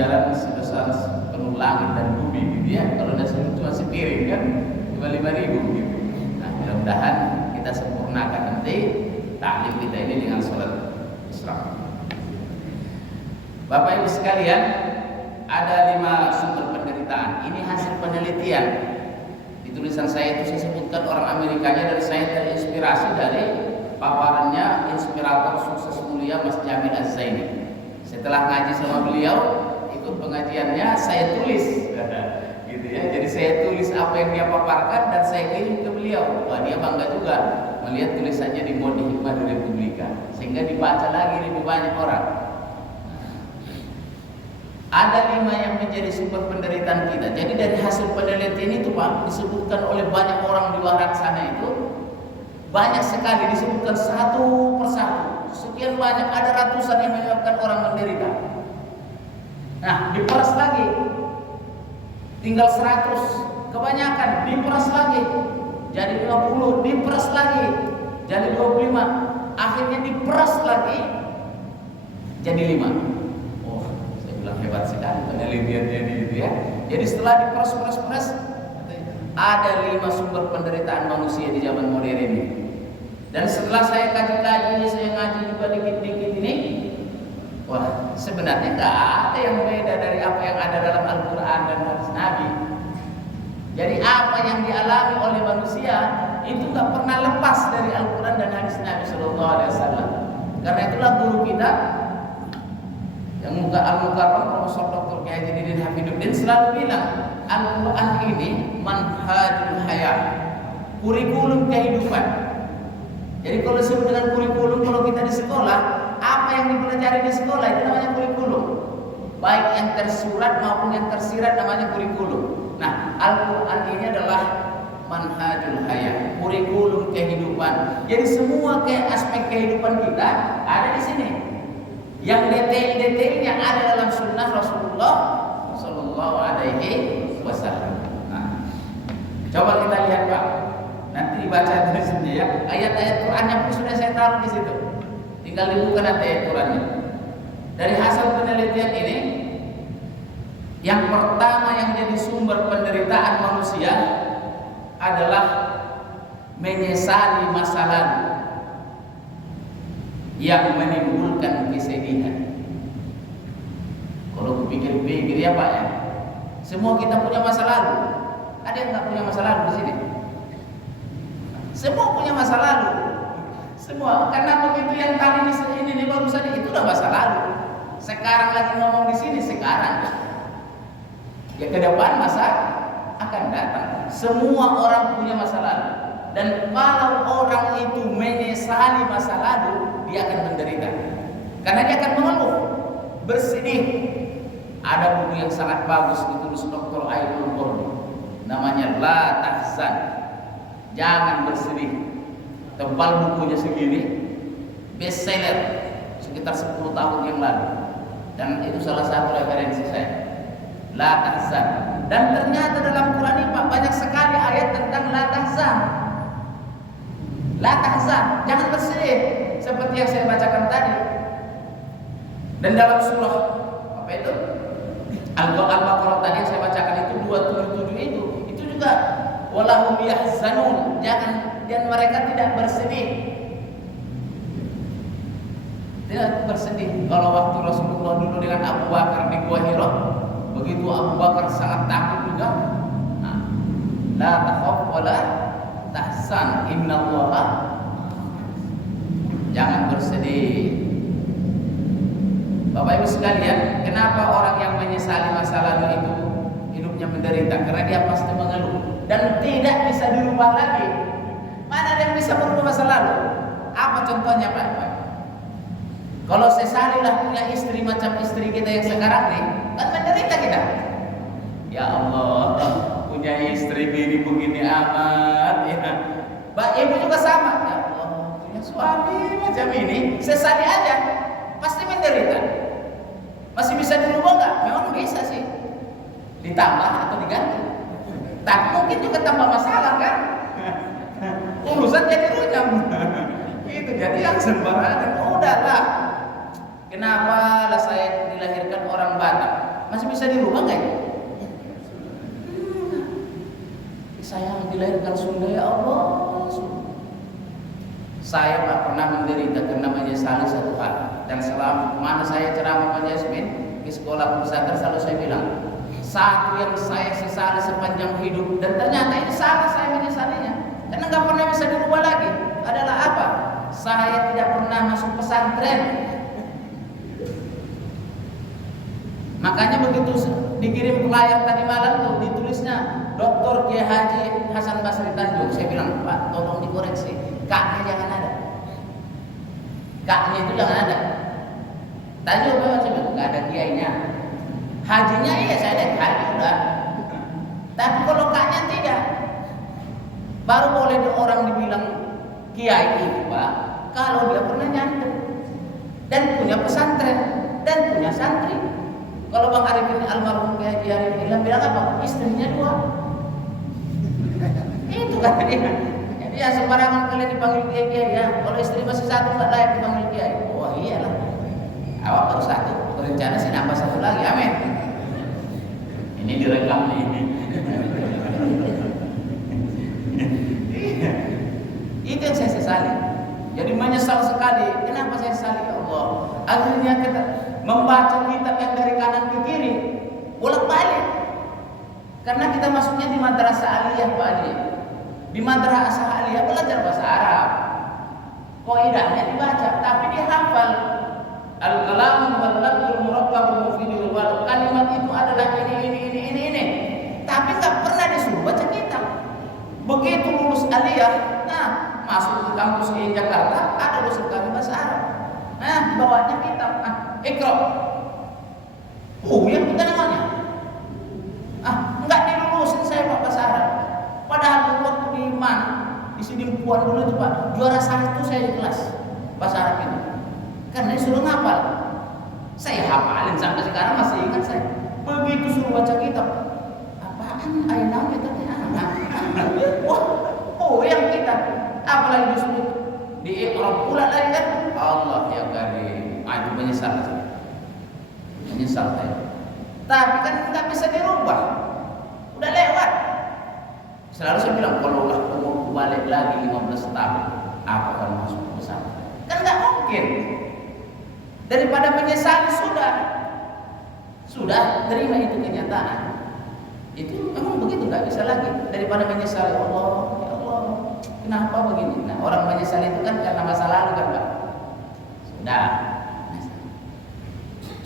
ganjaran sebesar penuh langit dan bumi gitu ya. Kalau nasi cuma sepiring kan cuma 5.000 gitu. Nah, mudah-mudahan kita sempurnakan nanti taklim kita ini dengan sholat Isra. Bapak Ibu sekalian, ada 5 sumber penderitaan. Ini hasil penelitian. Di tulisan saya itu saya sebutkan orang Amerikanya, dan saya terinspirasi dari paparannya inspirator sukses mulia Mas Jamil Az-Zaini. Setelah ngaji sama beliau, ikut pengajiannya, saya tulis gitu ya. Jadi saya tulis apa yang dia paparkan dan saya kirim ke beliau. Wah, dia bangga juga melihat tulisannya di Modi Hikmah di Republika, sehingga dibaca lagi lebih banyak orang. Ada 5 yang menjadi sumber penderitaan kita. Jadi dari hasil penelitian itu Pak, disebutkan oleh banyak orang di barat sana itu, banyak sekali disebutkan satu persatu. Sekian banyak, ada ratusan yang menyebabkan orang menderita. Nah, diperas lagi, tinggal 100, kebanyakan diperas lagi, jadi 50, diperas lagi, jadi 25, akhirnya diperas lagi, jadi 5. Hebat sekali penelitiannya ini gitu ya. Jadi setelah diperas, ada 5 sumber penderitaan manusia di zaman modern ini. Dan setelah saya kaji-kaji, saya ngaji juga dikit-dikit ini, wah, sebenarnya nggak ada yang beda dari apa yang ada dalam Al-Quran dan hadis Nabi. Jadi apa yang dialami oleh manusia itu nggak pernah lepas dari Al-Quran dan hadis Nabi Sallallahu Alaihi Wasallam. Karena itulah guru kita yang Al-Mukarram Profesor Dr. Kiai Haji Hafiduddin selalu bilang, Al-Quran ini manhajul hayat, kurikulum kehidupan. Jadi kalau disebut dengan kurikulum, kalau kita di sekolah, apa yang dipelajari di sekolah itu namanya kurikulum. Baik yang tersurat maupun yang tersirat namanya kurikulum. Nah, Al-Quran ini adalah manhajul hayat, kurikulum kehidupan. Jadi semua aspek kehidupan kita ada di sini. Yang detail-detailnya ada dalam sunnah Rasulullah Sallallahu Alaihi Wasallam. Nah, coba kita lihat Pak, nanti dibaca dari sini ya. Ayat-ayat Qurannya pun sudah saya taruh di situ. Tinggal dibuka nanti ayat Qurannya. Dari hasil penelitian ini, yang pertama yang jadi sumber penderitaan manusia adalah menyesali masa lalu yang menimbulkan kesedihan. Kalau pikir-pikir ya Pak ya, semua kita punya masa lalu. Ada yang nggak punya masa lalu di sini? Semua punya masa lalu. Semua, karena begitu yang tadi ini barusan itu udah masa lalu. Sekarang lagi ngomong di sini sekarang. Ya ke depan masa akan datang. Semua orang punya masa lalu. Dan kalau orang itu menyesali masa lalu, dia akan menderita. Karena dia akan mengeluh, bersedih. Ada buku yang sangat bagus ditulis Dr. Ainul Qurni, namanya La Tahzan, jangan bersedih. Tebal bukunya segini, bestseller sekitar 10 tahun yang lalu. Dan itu salah satu referensi saya, La Tahzan. Dan ternyata dalam Quran ini Pak, banyak sekali ayat tentang La Tahzan. La tahzan, jangan bersedih, seperti yang saya bacakan tadi. Dan dalam surah apa itu? Al-Baqarah tadi yang saya bacakan itu 277 itu juga walahum yahzanun, dan mereka tidak bersedih. Tidak bersedih. Kalau waktu Rasulullah dulu dengan Abu Bakar di Gua Hira, begitu Abu Bakar sangat takut juga. Nah, la takhaf wala tahsan innallaha, jangan bersedih. Bapak Ibu sekalian, kenapa orang yang menyesali masa lalu itu hidupnya menderita? Karena dia pasti mengeluh dan tidak bisa dirubah lagi. Mana ada yang bisa merubah masa lalu? Apa contohnya Pak? Kalau sesalilah punya istri macam istri kita yang sekarang nih, kan menderita kita. Ya Allah, punya istri begini amat ya. Mbak Ibu juga sama. Ya Allah, punya suami macam ini, sesali aja pasti menderita. Masih bisa dirubah nggak? Memang bisa sih. Ditambah atau diganti. Tapi mungkin juga tambah masalah kan? Urusan jadi runyam. Gitu. Jadi yang sembarangan udahlah. Kenapa lah saya dilahirkan orang Batak? Masih bisa dirubah nggak ya? Saya dilahirkan Sunda ya Allah. Saya Pak pernah menderita karena menyesali satu hal. Dan selama mana saya ceramah Pak Yasmin di sekolah pesantren selalu saya bilang, satu yang saya sesali sepanjang hidup dan ternyata ini salah saya menyesalinya karena nggak pernah bisa dirubah lagi adalah apa? Saya tidak pernah masuk pesantren. Makanya begitu dikirim pelayar tadi malam tuh ditulisnya Dr. Kiai Haji Hasan Basri Tanjung. Saya bilang, Pak, tolong dikoreksi. Kaknya jangan ada. Kaknya itu jangan ada. Tanjung apa saya bilang? Nggak ada kiainya. Hajinya iya saya lihat haji udah. Tapi kalau kaknya tidak, baru boleh orang dibilang kiai itu Pak kalau dia pernah nyantri dan punya pesantren dan punya santri. Kalau Bang Arifin almarhum Kiai Haji Arifin bilang apa? Istrinya 2. Itu kan dia. Jadi ya sembarangan kalian dipanggil kiai ya. Kalau istri masih satu nggak layak dipanggil kiai. Oh iyalah. Awak baru 1. Berencana sih nambah 1 lagi. Amin. Ini direkam nih. Itu yang saya sesali. Jadi menyesal sekali. Kenapa saya sesali ya Allah? Akhirnya kita membaca kitab yang dari kanan ke kiri bolak-balik. Karena kita masuknya di madrasah aliyah Pak Adi. Di madrasah aliyah belajar bahasa Arab. Qaidahnya dibaca, tapi dihafal. Al-kalam wal lafzul murakkab mufidul wal kalimat itu adalah ini. Tapi nggak pernah disuruh baca kitab. Begitu lulus aliyah, nah masuk ke kampus di Jakarta ada dosen kami bahasa Arab. Nah, bawanya kitab. Ikra. Yang kita namanya. Enggak dilulusin saya Pak bahasa Arab. Padahal waktu di di Sidimpuan dulu itu Pak, juara 1 saya di kelas bahasa Arab itu. Karena disuruh ngapal. Saya hafalin sampai sekarang masih ingat saya. Begitu suruh baca kitab. Apaan ayat tadi? Yang kita apalagi disuruh di Iqra pula lagi kan. Allah ya karim. Itu menyesal saya. Tapi kan nggak bisa dirubah. Udah lewat. Selalu saya bilang kalau umurku balik lagi 15 tahun, aku akan masuk pesantren. Kan nggak mungkin. Daripada menyesali sudah terima itu kenyataan. Itu memang begitu, nggak bisa lagi. Daripada menyesali ya Allah, kenapa begini? Nah, orang menyesali itu kan karena masa lalu kan Pak. Sudah.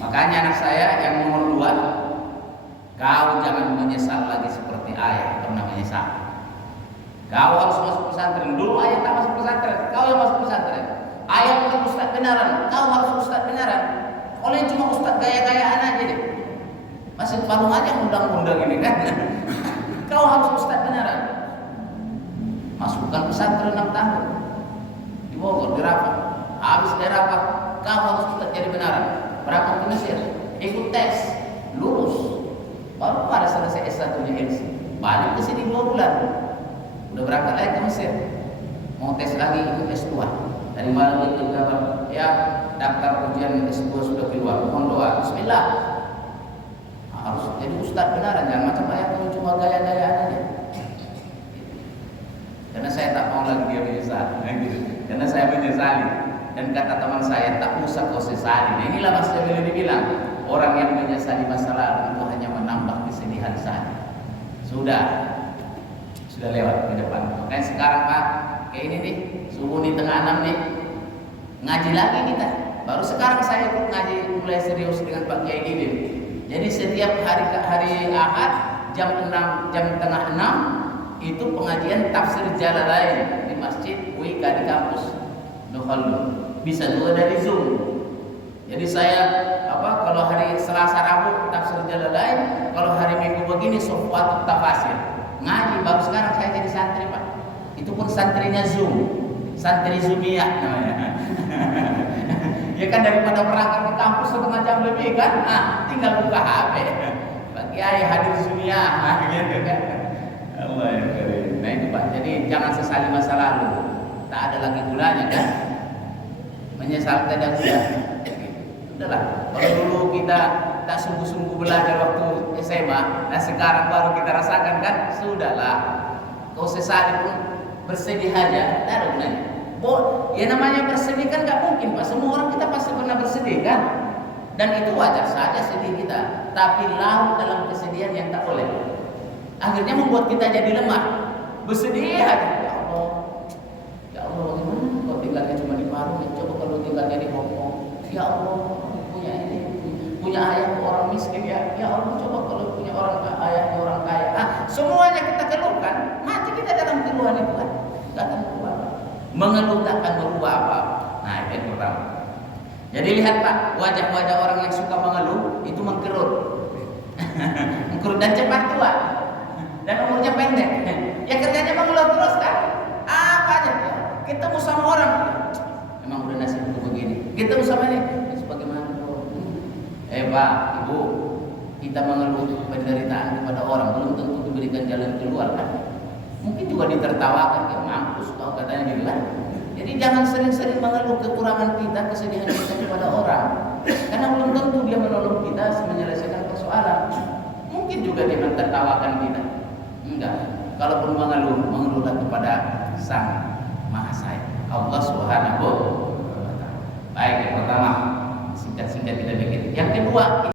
Makanya anak saya yang nomor 2, kau jangan menyesal lagi seperti ayah pernah menyesal. Kau harus masuk pesantren. Dulu ayah tak masuk pesantren, kau yang masuk pesantren. Ayah bukan ustaz benaran, kau harus ustaz benaran. Oleh cuma ustaz gaya-gayaan aja deh. Masih parung aja undang-undang ini kan. Kau harus ustaz benaran. Masukkan pesantren 6 tahun di Bogor, di Rafah. Habis dari Rafah, kau harus ustaz jadi benaran. Berangkat ke Mesir, ikut tes, lulus. Baru pada selesai S1-nya LC. Balik ke sini 2 bulan. Udah berangkat lagi ke Mesir. Mau tes lagi ikut S2. Dari malam itu kabar, ya daftar ujian S2 sudah keluar. Mohon doa. Bismillah. Harus jadi ustaz benaran, jangan macam ayah kamu cuma gaya-gayaan aja. Karena saya tak mau lagi dia menyesal. Karena saya menyesali. Dan kata teman saya, tak usah kau sesali. Nah, inilah Mas Jamil dibilang, orang yang menyesali masa lalu itu hanya menambah kesedihan saja. Sudah lewat ke depan. Makanya sekarang Pak, kayak ini nih, subuh di tengah 6 nih, ngaji lagi kita. Baru sekarang saya ikut ngaji mulai serius dengan Pak Kiai Didin. Jadi setiap hari Ahad jam tengah 6 itu pengajian tafsir Jalalain di Masjid WIK di kampus Nukhaldun. Bisa juga dari Zoom. Jadi saya kalau hari Selasa Rabu tafsir Jalalain, kalau hari Minggu begini Sofwatut Tafasir. Ngaji baru sekarang saya jadi santri Pak. Itu pun santrinya Zoom, santri Zoomiyah namanya. Ya kan daripada berangkat ke kampus 1,5 jam lebih kan, tinggal buka HP. Pak Kiai hadir Zoomiyah, gitu kan. Allah ya karim. Nah itu Pak. Jadi jangan sesali masa lalu. Tak ada lagi gunanya kan. Menyesal tidak guna. Udahlah. Kalau dulu kita kita sungguh-sungguh belajar waktu SMA, nah sekarang baru kita rasakan kan, sudahlah. Kau sesali pun bersedih aja, tidak ada gunanya. Ya namanya bersedih kan gak mungkin Pak, semua orang kita pasti pernah bersedih kan. Dan itu wajar saja sedih kita, tapi larut dalam kesedihan yang tak boleh. Akhirnya membuat kita jadi lemah, bersedih aja. Ya Allah, bagaimana kau tinggalnya cuma di Paru? Coba kalau tinggalnya di Hongkong. Ya Allah, punya ini, punya ayah orang miskin ya. Ya Allah, coba kalau punya ayahnya orang kaya. Semuanya kita keluhkan, mati kita dalam keluhan itu kan. Gak akan berubah. Mengeluh tak akan berubah apa. Nah itu yang pertama. Jadi lihat Pak, wajah-wajah orang yang suka mengeluh itu mengkerut. Mengkerut dan cepat tua. Dan umurnya pendek. Ya kerjanya mengeluh terus kan. Apa aja ya. Ketemu sama orang. Memang udah nasibku begini. Ketemu sama ini. Sebagaimana Pak, Ibu, kita mengeluh penderitaan kepada orang belum tentu diberikan jalan keluar kan. Mungkin juga ditertawakan, ya mampus kau katanya gitu kan. Jadi jangan sering-sering mengeluh kekurangan kita, kesedihan kita kepada orang. Karena belum tentu dia menolong kita menyelesaikan persoalan. Mungkin juga dia mentertawakan kita. Enggak. Kalaupun mengeluhlah kepada Sang Maha Sayang, Allah Subhanahu wa Ta'ala. Baik, yang pertama, singkat-singkat kita bikin. Yang kedua,